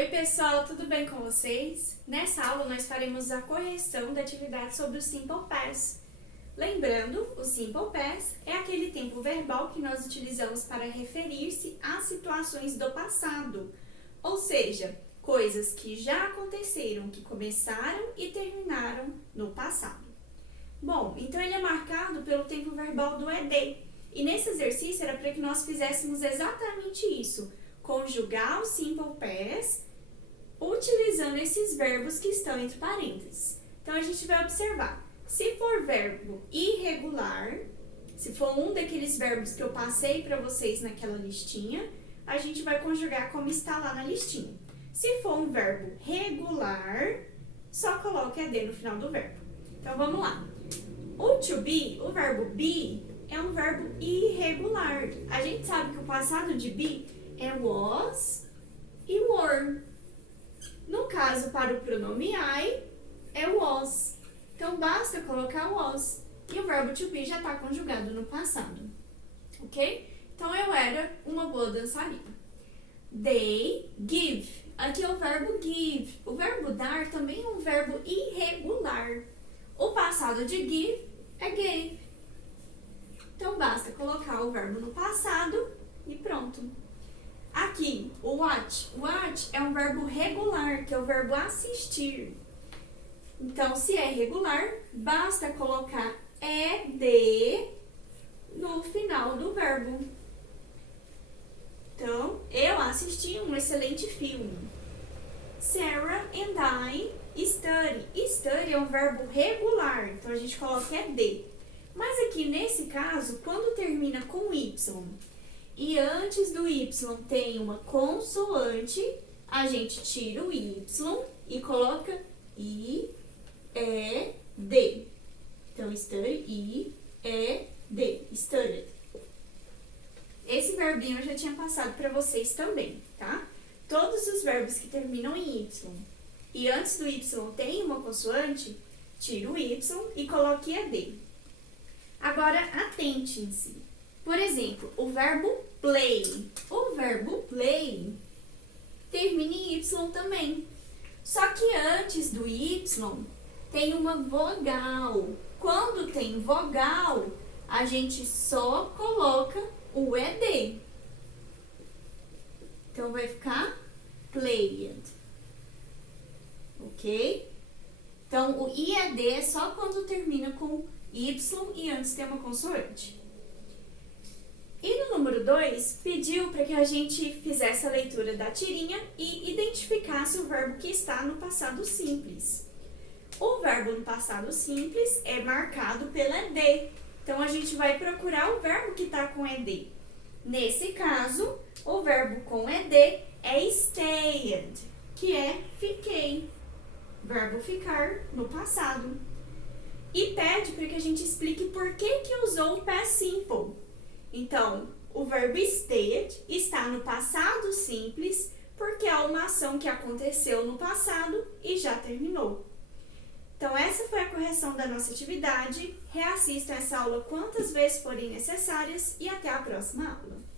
Oi pessoal, tudo bem com vocês? Nessa aula nós faremos a correção da atividade sobre o Simple Past. Lembrando, o Simple Past é aquele tempo verbal que nós utilizamos para referir-se a situações do passado, ou seja, coisas que já aconteceram, que começaram e terminaram no passado. Bom, então ele é marcado pelo tempo verbal do ED, e nesse exercício era para que nós fizéssemos exatamente isso, conjugar o Simple Past utilizando esses verbos que estão entre parênteses. Então, a gente vai observar. Se for verbo irregular, se for um daqueles verbos que eu passei para vocês naquela listinha, a gente vai conjugar como está lá na listinha. Se for um verbo regular, só coloque ED no final do verbo. Então, vamos lá. O to be, o verbo be, é um verbo irregular. A gente sabe que o passado de be é was e were. No caso, para o pronome I, é was. Então, basta colocar was. E o verbo to be já está conjugado no passado. Ok? Então, eu era uma boa dançarina. They give. Aqui é o verbo give. O verbo dar também é um verbo irregular. O passado de give é gave. Então, basta colocar o verbo no passado e pronto. Aqui, o watch. Watch é um verbo regular, que é o verbo assistir. Então, se é regular, basta colocar ED no final do verbo. Então, eu assisti um excelente filme. Sarah and I study. Study é um verbo regular, então a gente coloca ED. Mas aqui, nesse caso, quando termina com Y e antes do Y tem uma consoante, a gente tira o Y e coloca I, E, D. Então, study, I, E, D. Studied. Esse verbinho eu já tinha passado para vocês também, tá? Todos os verbos que terminam em Y e antes do Y tem uma consoante, tira o Y e coloque ED. Agora, atentem-se. Por exemplo, o verbo play. O verbo play termina em Y também. Só que antes do Y tem uma vogal. Quando tem vogal, a gente só coloca o ED. Então, vai ficar played. Ok? Então, o IED é só quando termina com Y e antes tem uma consoante. E no número 2, pediu para que a gente fizesse a leitura da tirinha e identificasse o verbo que está no passado simples. O verbo no passado simples é marcado pela ED. Então, a gente vai procurar o verbo que está com ED. Nesse caso, o verbo com ED é stayed, que é fiquei. Verbo ficar no passado. E pede para que a gente explique por que usou o past simple. Então, o verbo stayed está no passado simples porque é uma ação que aconteceu no passado e já terminou. Então, essa foi a correção da nossa atividade. Reassistam essa aula quantas vezes forem necessárias e até a próxima aula.